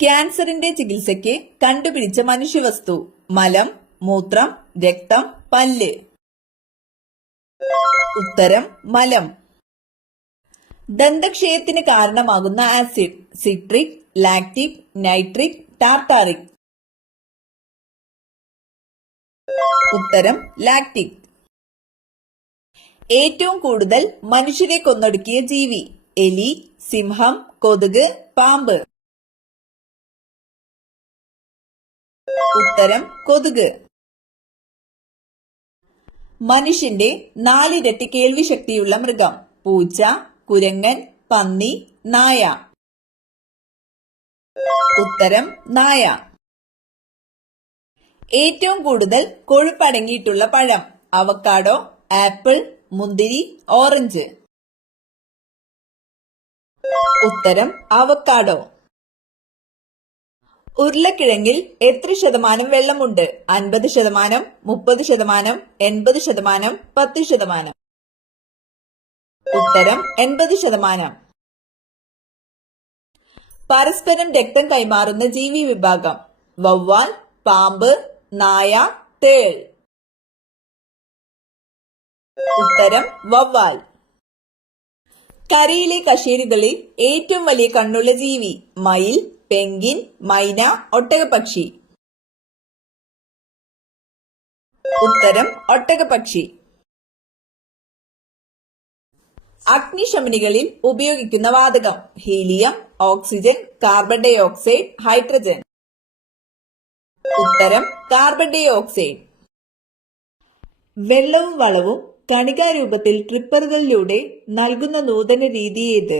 ക്യാൻസറിന്റെ ചികിത്സയ്ക്ക് കണ്ടുപിടിച്ച മനുഷ്യവസ്തു: മലം, മൂത്രം, രക്തം, പല്ല്. ഉത്തരം മലം. ദന്തക്ഷയത്തിന് കാരണമാകുന്ന acid: citric, lactic, nitric, tartaric. ഉത്തരം ലാക്റ്റിക്. ഏറ്റവും കൂടുതൽ മനുഷ്യരെ കൊന്നൊടുക്കിയ ജീവി: എലി, സിംഹം, കൊതുക്, പാമ്പ്. ഉത്തരം കൊതുക്. മനുഷ്യന്റെ 4 ഇരട്ടി കേൾവി ശക്തിയുള്ള മൃഗം: പൂച്ച, കുരങ്ങൻ, പന്നി, നായ. ഉത്തരം നായ. ഏറ്റവും കൂടുതൽ കൊഴുപ്പടങ്ങിയിട്ടുള്ള പഴം: അവക്കാഡോ, ആപ്പിൾ, മുന്തിരി, ഓറഞ്ച്. ഉത്തരം അവക്കാഡോ. ഉരുളക്കിഴങ്ങിൽ എത്ര ശതമാനം വെള്ളമുണ്ട്? 50%, 30%, 80%, 10%. ഉത്തരം 80%. പരസ്പരം രക്തം കൈമാറുന്ന ജീവി വിഭാഗം: വവ്വാൽ, പാമ്പ്, നായ, തേൾ. ഉത്തരം വവ്വാൽ. കരയിലെ കശേരുകളിൽ ഏറ്റവും വലിയ കണ്ണുള്ള ജീവി: മയിൽ, പെൻഗ്വിൻ, മൈന, ഒട്ടകപ്പക്ഷി. ഉത്തരം ഒട്ടകപ്പക്ഷി. അഗ്നിശമനികളിൽ ഉപയോഗിക്കുന്ന വാതകം: helium, oxygen, carbon dioxide, hydrogen. ഉത്തരം കാർബൺ ഡൈ ഓക്സൈഡ്. വെള്ളവും വളവും കണികാരൂപത്തിൽ ട്രിപ്പറുകളിലൂടെ നൽകുന്ന നൂതന രീതി ഏത്?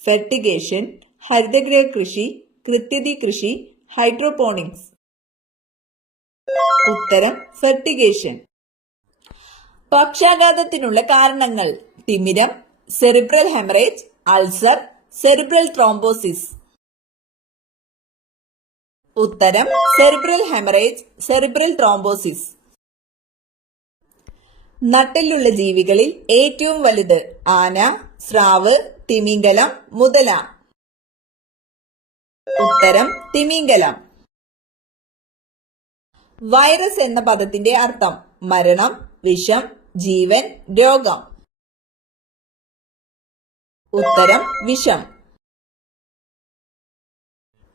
ഫെർട്ടിഗേഷൻ, ഹരിതഗൃഹ കൃഷി, കൃത്യതി കൃഷി, ഹൈഡ്രോപോണിക്സ്. ഉത്തരം ഫെർട്ടിഗേഷൻ. പക്ഷാഘാതത്തിനുള്ള കാരണങ്ങൾ: തിമിരം, cerebral haemorrhage, ulcer, cerebral thrombosis. ഉത്തരം സെറിബ്രൽ ഹെമറേജ്, സെറിബ്രൽ ത്രോംബോസിസ്. നട്ടെല്ലുള്ള ജീവികളിൽ ഏറ്റവും വലുത്: ആന, സ്രാവ്, തിമിംഗലം, മുതല. ഉത്തരം തിമിംഗലം. വൈറസ് എന്ന പദത്തിന്റെ അർത്ഥം: മരണം, വിഷം, ജീവൻ, രോഗം. ഉത്തരം വിഷം.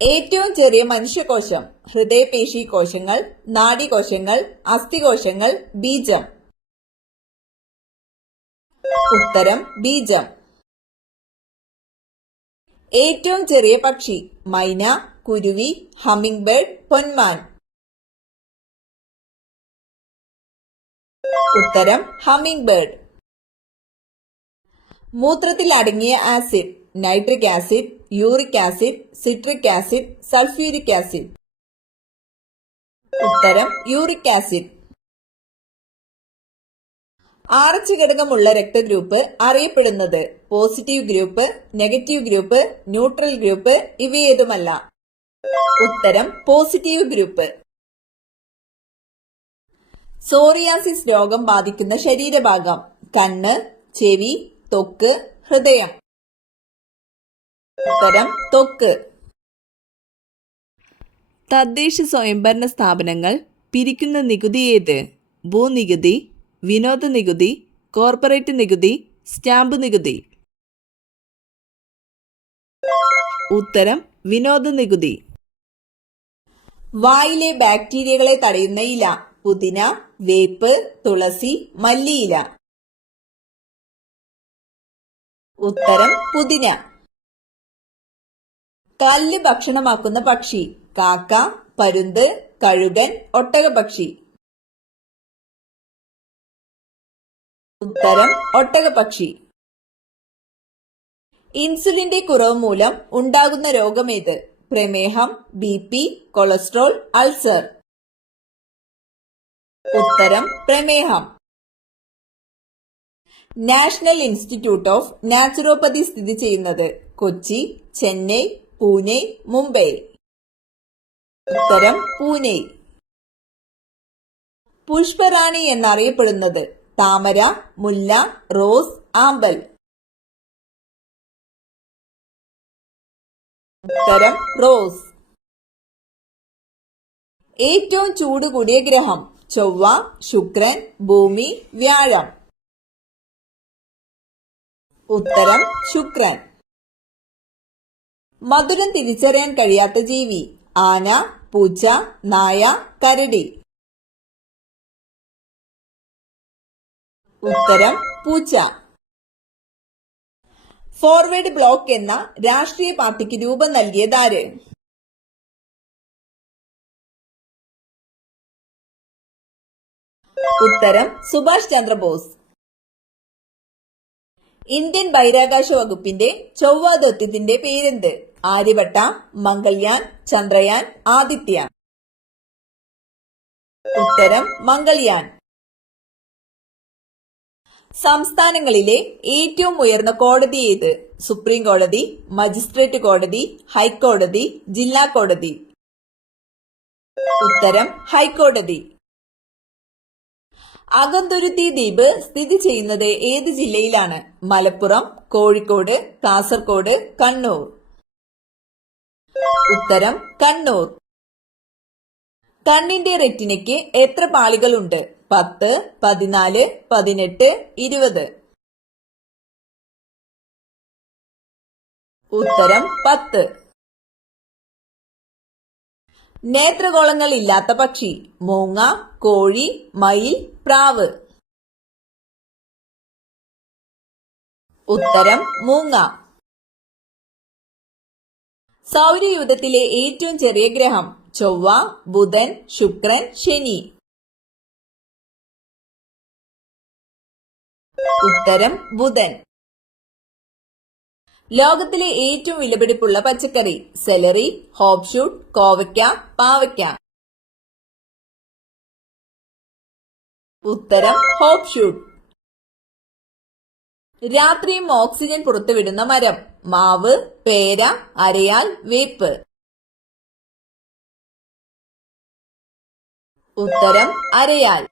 ഏറ്റവും ചെറിയ മനുഷ്യകോശം: ഹൃദയപേശി കോശങ്ങൾ, നാഡീകോശങ്ങൾ, അസ്ഥികോശങ്ങൾ, ബീജം. ഉത്തരം ബീജം. ഏറ്റവും ചെറിയ പക്ഷി: മൈന, കുരുവി, ഹമ്മിങ് ബേർഡ്, പൊന്മാൻ. ഉത്തരം ഹമ്മിങ് ബേർഡ്. മൂത്രത്തിൽ അടങ്ങിയ acid: nitric acid, uric acid, citric acid, sulphuric acid. ഉത്തരം യൂറിക് ആസിഡ്. RH ഘടകമുള്ള രക്തഗ്രൂപ്പ് അറിയപ്പെടുന്നത്: positive group, negative group, neutral group, ഇവയേതുമല്ല. ഉത്തരം പോസിറ്റീവ് ഗ്രൂപ്പ്. സോറിയാസിസ് രോഗം ബാധിക്കുന്ന ശരീരഭാഗം: കണ്ണ്, ചെവി, ത്വക്ക്, ഹൃദയം. ഉത്തരം ത്വക്ക്. തദ്ദേശ സ്വയംഭരണ സ്ഥാപനങ്ങൾ പിരിക്കുന്ന നികുതി ഏത്? ഭൂനികുതി, വിനോദ നികുതി, കോർപ്പറേറ്റ് നികുതി, സ്റ്റാമ്പ് നികുതി. ഉത്തരം വിനോദ നികുതി. വായിലെ ബാക്ടീരിയകളെ തടയുന്ന ഇല: പുതിന, വേപ്പ്, തുളസി, മല്ലിയില. ഉത്തരം പുതിന. കല്ല് ഭക്ഷണമാക്കുന്ന പക്ഷി: കാക്ക, പരുന്ത്, കഴുകൻ, ഒട്ടകപ്പക്ഷി. ഉത്തരം ഒട്ടകപ്പക്ഷി. ഇൻസുലിന്റെ കുറവ് മൂലം ഉണ്ടാകുന്ന രോഗമേത്? പ്രമേഹം, BP, കൊളസ്ട്രോൾ, അൾസർ. ഉത്തരം പ്രമേഹം. നാഷണൽ ഇൻസ്റ്റിറ്റ്യൂട്ട് ഓഫ് നാച്ചുറോപ്പതി സ്ഥിതി ചെയ്യുന്നത്: കൊച്ചി, ചെന്നൈ, പൂനെ, മുംബൈ. ഉത്തരം പൂനെ. പുഷ്പറാണി എന്നറിയപ്പെടുന്നത്: താമര, മുല്ല, റോസ്, ആമ്പൽ. ഉത്തരം റോസ്. ഏറ്റവും ചൂട് കൂടിയ ഗ്രഹം ചൊവ്വ, ശുക്രൻ, ഭൂമി, വ്യാഴം. ഉത്തരം ശുക്രൻ. മധുരം തിരിച്ചറിയാൻ കഴിയാത്ത ജീവി ആന, പൂച്ച, നായ, കരടി. ഉത്തരം പൂച്ച. ഫോർവേഡ് ബ്ലോക്ക് എന്ന രാഷ്ട്രീയ പാർട്ടിക്ക് രൂപം നൽകിയതാര്? ഉത്തരം സുഭാഷ് ചന്ദ്രബോസ്. ഇന്ത്യൻ ബഹിരാകാശ വകുപ്പിന്റെ ചൊവ്വ ദൗത്യത്തിന്റെ പേരെന്ത്? ആര്യഭട്ട, മംഗൾയാൻ, ചന്ദ്രയാൻ, ആദിത്യ. ഉത്തരം മംഗൾയാൻ. സംസ്ഥാനങ്ങളിലെ ഏറ്റവും ഉയർന്ന കോടതി ഏത്? സുപ്രീം കോടതി, മജിസ്ട്രേറ്റ് കോടതി, ഹൈക്കോടതി, ജില്ലാ കോടതി. ഉത്തരം ഹൈക്കോടതി. അഗന്തുരുത്തി ദ്വീപ് സ്ഥിതി ചെയ്യുന്നത് ഏത് ജില്ലയിലാണ്? മലപ്പുറം, കോഴിക്കോട്, കാസർഗോഡ്, കണ്ണൂർ. ഉത്തരം കണ്ണൂർ. കണ്ണിന്റെ റെറ്റിനയ്ക്ക് എത്ര പാളികളുണ്ട്? 10, 14, 18, 20. ഉത്തരം 10. നേത്രഗോളങ്ങൾ ഇല്ലാത്ത പക്ഷി മൂങ്ങ, കോഴി, മയിൽ, പ്രാവ്. ഉത്തരം മൂങ്ങ. സൗരയൂഥത്തിലെ ഏറ്റവും ചെറിയ ഗ്രഹം ചൊവ്വ, ബുധൻ, ശുക്രൻ, ശനി. ഉത്തരം ബുധൻ. ലോകത്തിലെ ഏറ്റവും വിലപിടിപ്പുള്ള പച്ചക്കറി സെലറി, ഹോപ്ഷൂട്ട്, കോവയ്ക്ക, പാവയ്ക്ക. ഉത്തരം ഹോപ്ഷൂട്ട്. രാത്രിയും ഓക്സിജൻ പുറത്തുവിടുന്ന മരം മാവ്, പേര, അരയാൽ, വേപ്പ്. ഉത്തരം അരയാൽ.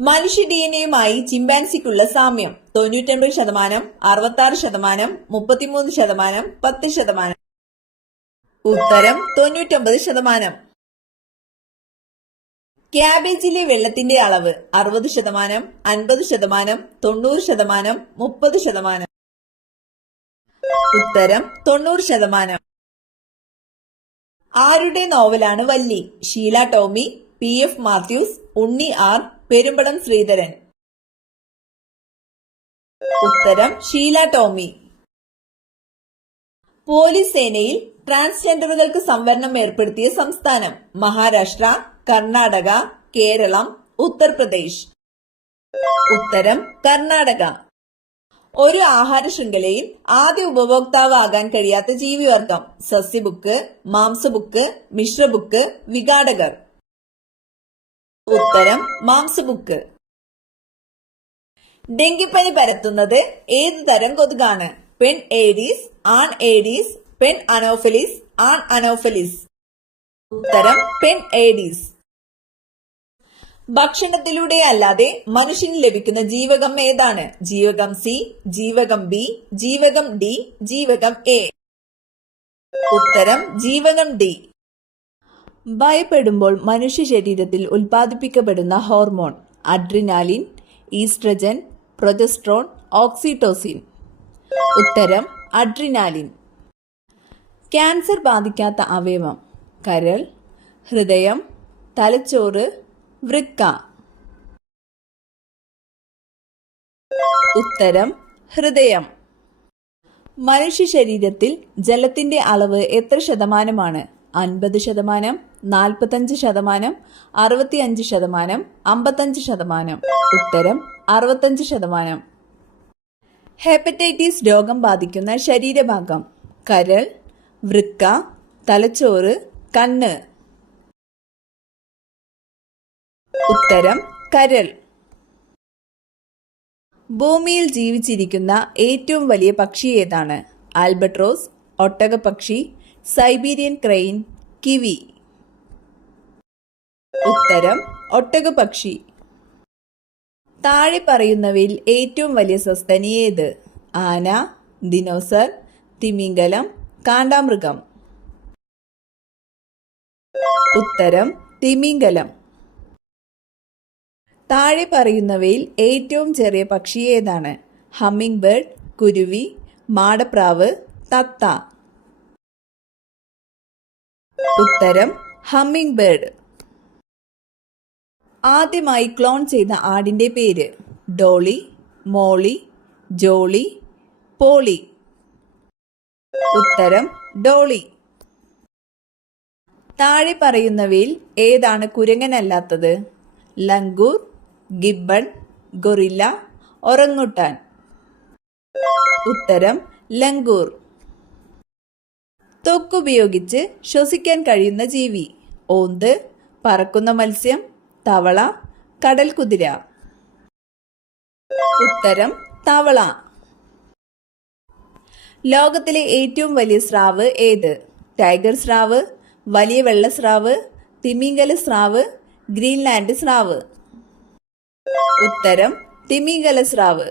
മനുഷ്യ ഡിഎൻഎയുമായി ചിമ്പാൻസിക്കുള്ള സാമ്യം 99%, 66%, 33%, 10%. ഉത്തരം 99%. ക്യാബേജിലെ വെള്ളത്തിന്റെ അളവ് 60%, 50%, 90%, 30%. ഉത്തരം 90%. ആരുടെ നോവലാണ് വല്ലി? ഷീല ടോമി, PF മാത്യൂസ്, ഉണ്ണി ആർ, പെരുമ്പടം ശ്രീധരൻ. ഉത്തരം ഷീല ടോമി. പോലീസ് സേനയിൽ ട്രാൻസ്ജെൻഡറുകൾക്ക് സംവരണം ഏർപ്പെടുത്തിയ സംസ്ഥാനം മഹാരാഷ്ട്ര, കർണാടക, കേരളം, ഉത്തർപ്രദേശ്. ഉത്തരം കർണാടക. ഒരു ആഹാര ശൃംഖലയിൽ ആദ്യ ഉപഭോക്താവ് ആകാൻ കഴിയാത്ത ജീവിവർഗം സസ്യബുക്ക്, മാംസബുക്ക്, മിശ്രബുക്ക്, വിഘാടകർ. ഉത്തരം മാംസബുക്ക്. ഡെങ്കിപ്പനി പരത്തുന്നത് ഏത് തരം കൊതുകാണ്? പെൺ ഏഡീസ്, ആൺ ഏഡീസ്, പെൺ അനോഫലിസ്, ആൺ അനോഫലിസ്. ഉത്തരം പെൺ ഏഡീസ്. ഭക്ഷണത്തിലൂടെ അല്ലാതെ മനുഷ്യന് ലഭിക്കുന്ന ജീവകം ഏതാണ്? ജീവകം സി, ജീവകം ബി, ജീവകം ഡി, ജീവകം എ. ഉത്തരം ജീവകം ഡി. ഭയപ്പെടുമ്പോൾ മനുഷ്യ ശരീരത്തിൽ ഉൽപ്പാദിപ്പിക്കപ്പെടുന്ന hormone adrenaline, oestrogen, progesterone, oxytocin. ഉത്തരം അഡ്രിനാലിൻ. ക്യാൻസർ ബാധിക്കാത്ത അവയവം കരൾ, ഹൃദയം, തലച്ചോറ്, വൃക്ക. ഉത്തരം ഹൃദയം. മനുഷ്യ ശരീരത്തിൽ ജലത്തിന്റെ അളവ് എത്ര ശതമാനമാണ്? 50%, 45%, 65%, 55%. ഉത്തരം 65%. ഹെപ്പറ്റൈറ്റിസ് രോഗം ബാധിക്കുന്ന ശരീരഭാഗം കരൾ, വൃക്ക, തലച്ചോറ്, കണ്ണ്. ഉത്തരം കരൾ. ഭൂമിയിൽ ജീവിച്ചിരിക്കുന്ന ഏറ്റവും വലിയ പക്ഷി ഏതാണ്? ആൽബട്രോസ്, ഒട്ടകപ്പക്ഷി, സൈബീരിയൻ ക്രെയിൻ, കിവി. ഉത്തരം ഒട്ടകപ്പക്ഷി. താഴെ പറയുന്നവയിൽ ഏറ്റവും വലിയ സസ്തനി ഏത്? ആന, ദിനോസർ, തിമിംഗലം, കാണ്ടാമൃഗം. ഉത്തരം തിമിംഗലം. താഴെ പറയുന്നവയിൽ ഏറ്റവും ചെറിയ പക്ഷി ഏതാണ്? ഹമ്മിങ് ബേർഡ്, കുരുവി, മാടപ്രാവ്, തത്ത. ഉത്തരം ഹമ്മിങ് ബേർഡ്. ആദ്യമായി ക്ലോൺ ചെയ്ത ആടിന്റെ പേര്? Dolly, Molly, Jolly, Polly. ഉത്തരം ഡോളി. താഴെ പറയുന്നവയിൽ ഏതാണ് കുരങ്ങനല്ലാത്തത്? Langur, gibbon, gorilla, orangutan. ഉത്തരം ലങ്കൂർ. ത്വക്കുപയോഗിച്ച് ശ്വസിക്കാൻ കഴിയുന്ന ജീവി? ഓന്ത്, പറക്കുന്ന മത്സ്യം, തവള, കടൽ കുതിര. ഉത്തരം തവള. ലോകത്തിലെ ഏറ്റവും വലിയ സ്രാവ് ഏത്? ടൈഗർ സ്രാവ്, വലിയ വെള്ളസ്രാവ്, തിമിംഗല സ്രാവ്, ഗ്രീൻലാൻഡ് സ്രാവ്. ഉത്തരം തിമിംഗല സ്രാവ്.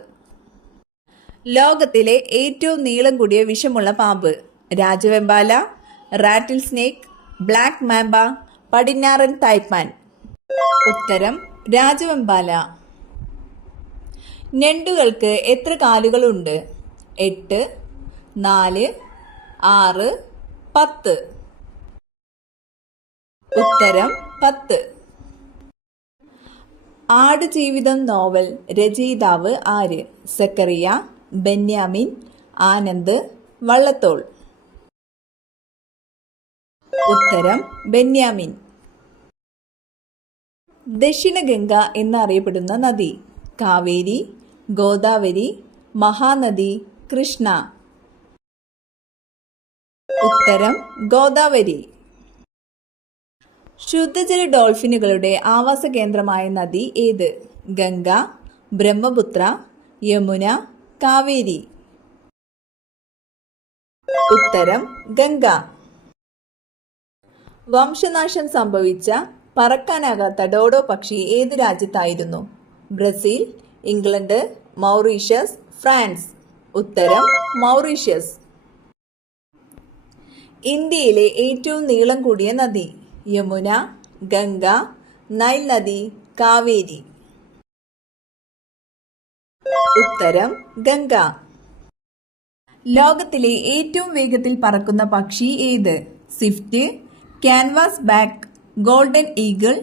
ലോകത്തിലെ ഏറ്റവും നീളം കൂടിയ വിഷമുള്ള പാമ്പ്? രാജവെമ്പാല, റാറ്റിൽ സ്നേക്ക്, ബ്ലാക്ക് മാംബ, പടിഞ്ഞാറൻ തായ്പാൻ. ഉത്തരം രാജവെമ്പാല. ഞണ്ടുകൾക്ക് എത്ര കാലുകളുണ്ട്? 8, 4, 6, 10. ഉത്തരം 10. ആടുജീവിതം നോവൽ രചയിതാവ് ആര്? സക്കറിയ, ബെന്യാമിൻ, ആനന്ദ്, വള്ളത്തോൾ. ഉത്തരം ബെന്യാമിൻ. ദക്ഷിണ ഗംഗ എന്നറിയപ്പെടുന്ന നദി? കാവേരി, ഗോദാവരി, മഹാനദി, കൃഷ്ണ. ഉത്തരം ഗോദാവരി. ശുദ്ധജല ഡോൾഫിനുകളുടെ ആവാസ കേന്ദ്രമായ നദി ഏത്? ഗംഗ, ബ്രഹ്മപുത്ര, യമുന, കാവേരി. ഉത്തരം ഗംഗ. വംശനാശം സംഭവിച്ച പറക്കാനാകാത്ത ഡോഡോ പക്ഷി ഏതു രാജ്യത്തായിരുന്നു? Brazil, England, Mauritius, France. ഉത്തരം മൗറീഷ്യസ്. ഇന്ത്യയിലെ ഏറ്റവും നീളം കൂടിയ നദി? യമുന, ഗംഗ, നൈൽ നദി, കാവേരി. ഉത്തരം ഗംഗ. ലോകത്തിലെ ഏറ്റവും വേഗത്തിൽ പറക്കുന്ന പക്ഷി ഏത്? Swift, canvas back, golden eagle,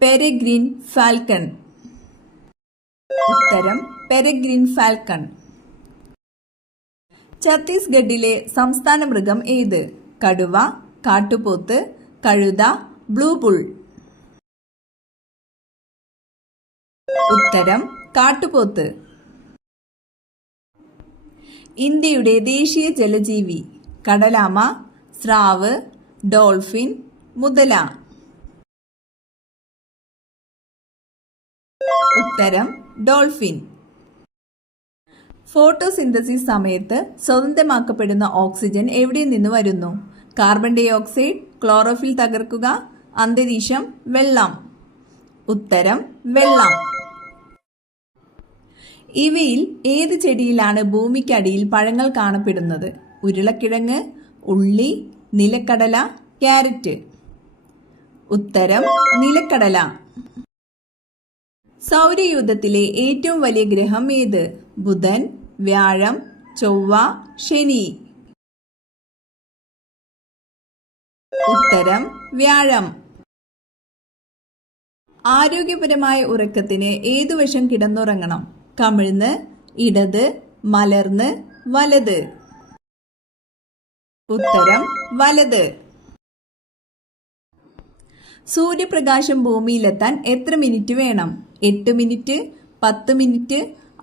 peregrine falcon. ഉത്തരം പെരെഗ്രിൻ ഫാൽക്കൺ. ഛത്തീസ്ഗഡിലെ സംസ്ഥാന മൃഗം ഏത്? കടുവ, കാട്ടുപോത്ത്, കഴുത, ബ്ലൂ ബുൾ. ഉത്തരം കാട്ടുപോത്ത്. ഇന്ത്യയുടെ ദേശീയ ജലജീവി? കടലാമ, സ്രാവ്, ഡോൾഫിൻ, മുതല. ഉത്തരം ഡോൾഫിൻ. ഫോട്ടോസിന്തസിസ് സമയത്ത് സ്വതന്ത്രമാക്കപ്പെടുന്ന ഓക്സിജൻ എവിടെ നിന്ന് വരുന്നു? കാർബൺ ഡൈ ഓക്സൈഡ്, ക്ലോറോഫിൽ തകർക്കുക, അന്തരീക്ഷം, വെള്ളം. ഉത്തരം വെള്ളം. ഇവയിൽ ഏത് ചെടിയിലാണ് ഭൂമിക്കടിയിൽ പഴങ്ങൾ കാണപ്പെടുന്നത്? ഉരുളക്കിഴങ്ങ്, ഉള്ളി, നിലക്കടല, ക്യാരറ്റ്. ഉത്തരം നിലക്കടല. സൗരയൂഥത്തിലെ ഏറ്റവും വലിയ ഗ്രഹം ഏത്? ബുധൻ, വ്യാഴം, ചൊവ്വ, ശനി. ഉത്തരം വ്യാഴം. ആരോഗ്യപരമായ ഉറക്കത്തിന് ഏതുവശം കിടന്നുറങ്ങണം? കമിഴ്ന്ന്, ഇടത്, മലർന്ന്, വലത്. ഉത്തരം വലത്. സൂര്യപ്രകാശം ഭൂമിയിലെത്താൻ എത്ര മിനിറ്റ് വേണം? 8 മിനിറ്റ്, 10 മിനിറ്റ്,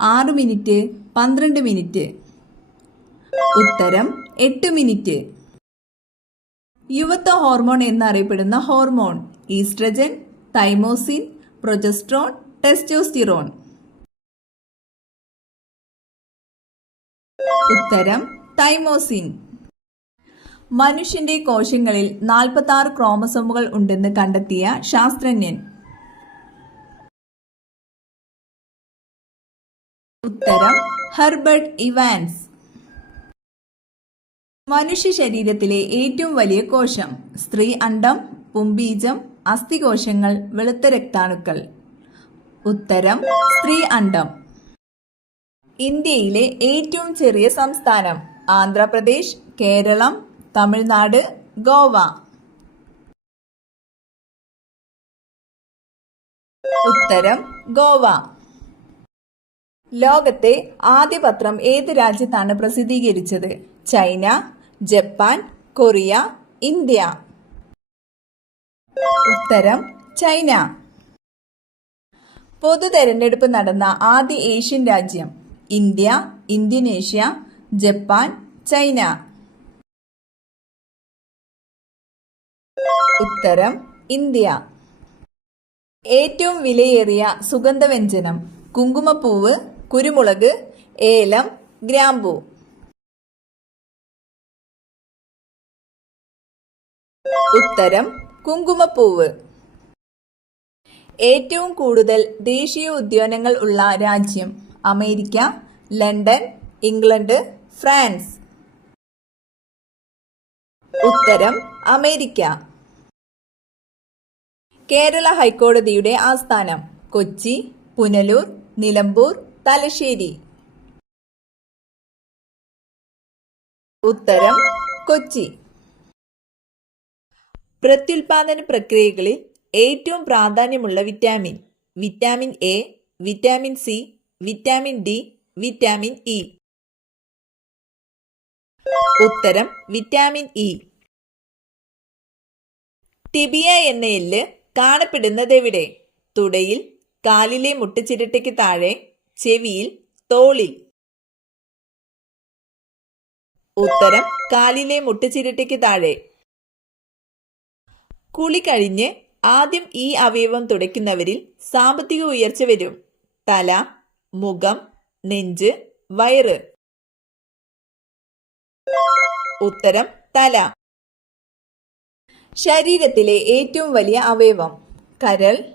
6 മിനിറ്റ്, 12 മിനിറ്റ്. ഉത്തരം 8 മിനിറ്റ്. യുവത്വ ഹോർമോൺ എന്നറിയപ്പെടുന്ന hormone? Oestrogen, thymosin, progesterone, testosterone. ഉത്തരം തൈമോസിൻ. മനുഷ്യന്റെ കോശങ്ങളിൽ 46 ക്രോമസോമുകൾ ഉണ്ടെന്ന് കണ്ടെത്തിയ ശാസ്ത്രജ്ഞൻ? ഉത്തരം ഹെർബർട്ട് ഇവാൻസ്. മനുഷ്യ ശരീരത്തിലെ ഏറ്റവും വലിയ കോശം? സ്ത്രീ അണ്ഡം, പുംബീജം, അസ്ഥികോശങ്ങൾ, വെളുത്ത രക്താണുക്കൾ. ഉത്തരം സ്ത്രീ അണ്ഡം. ഇന്ത്യയിലെ ഏറ്റവും ചെറിയ സംസ്ഥാനം? ആന്ധ്രാപ്രദേശ്, കേരളം, തമിഴ്നാട്, ഗോവ. ഉത്തരം ഗോവ. ലോകത്തെ ആദ്യ പത്രം ഏത് രാജ്യത്താണ് പ്രസിദ്ധീകരിച്ചത്? China, Japan, Korea, India. ഉത്തരം ചൈന. പൊതു തെരഞ്ഞെടുപ്പ് നടന്ന ആദ്യ ഏഷ്യൻ രാജ്യം? India, Indonesia, Japan, China. ഉത്തരം ഇന്ത്യ. ഏറ്റവും വിലയേറിയ സുഗന്ധവ്യഞ്ജനം? കുങ്കുമപ്പൂവ്, കുരുമുളക്, ഏലം, ഗ്രാമ്പൂ. ഉത്തരം കുങ്കുമപ്പൂവ്. ഏറ്റവും കൂടുതൽ ദേശീയ ഉദ്യാനങ്ങൾ ഉള്ള രാജ്യം? America, London, England, France. ഉത്തരം അമേരിക്ക. കേരള ഹൈക്കോടതിയുടെ ആസ്ഥാനം? കൊച്ചി, പുനലൂർ, നിലമ്പൂർ, തലശ്ശേരി. ഉത്തരം കൊച്ചി. പ്രത്യുൽപാദന പ്രക്രിയകളിൽ ഏറ്റവും പ്രാധാന്യമുള്ള vitamin? Vitamin A, vitamin C, vitamin D, vitamin E. ഉത്തരം വിറ്റാമിൻ ഇ. ടിബിയ എന്ന എല്ല് കാണപ്പെടുന്നതെവിടെ? തുടയിൽ, കാലിലെ മുട്ടുചിരട്ടയ്ക്ക് താഴെ, ചെവിയിൽ, തോളിൽ. ഉത്തരം കാലിലെ മുട്ടുചിരട്ടയ്ക്ക് താഴെ. കുളി കഴിഞ്ഞ് ആദ്യം ഈ അവയവം തുടയ്ക്കുന്നവരിൽ സാമ്പത്തിക ഉയർച്ച വരും? തല, മുഖം, നെഞ്ച്, വയറ്. ഉത്തരം തല. ശരീരത്തിലെ ഏറ്റവും വലിയ അവയവം? കരൾ,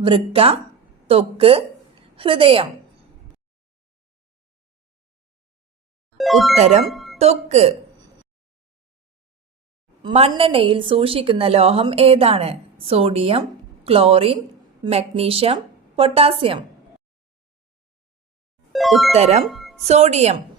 വൃക്ക, ത്വക്ക്, ഹൃദയം. ഉത്തരം ത്വക്ക്. മണ്ണെണ്ണയിൽ സൂക്ഷിക്കുന്ന ലോഹം ഏതാണ്? Sodium, chlorine, magnesium, potassium. ഉത്തരം സോഡിയം.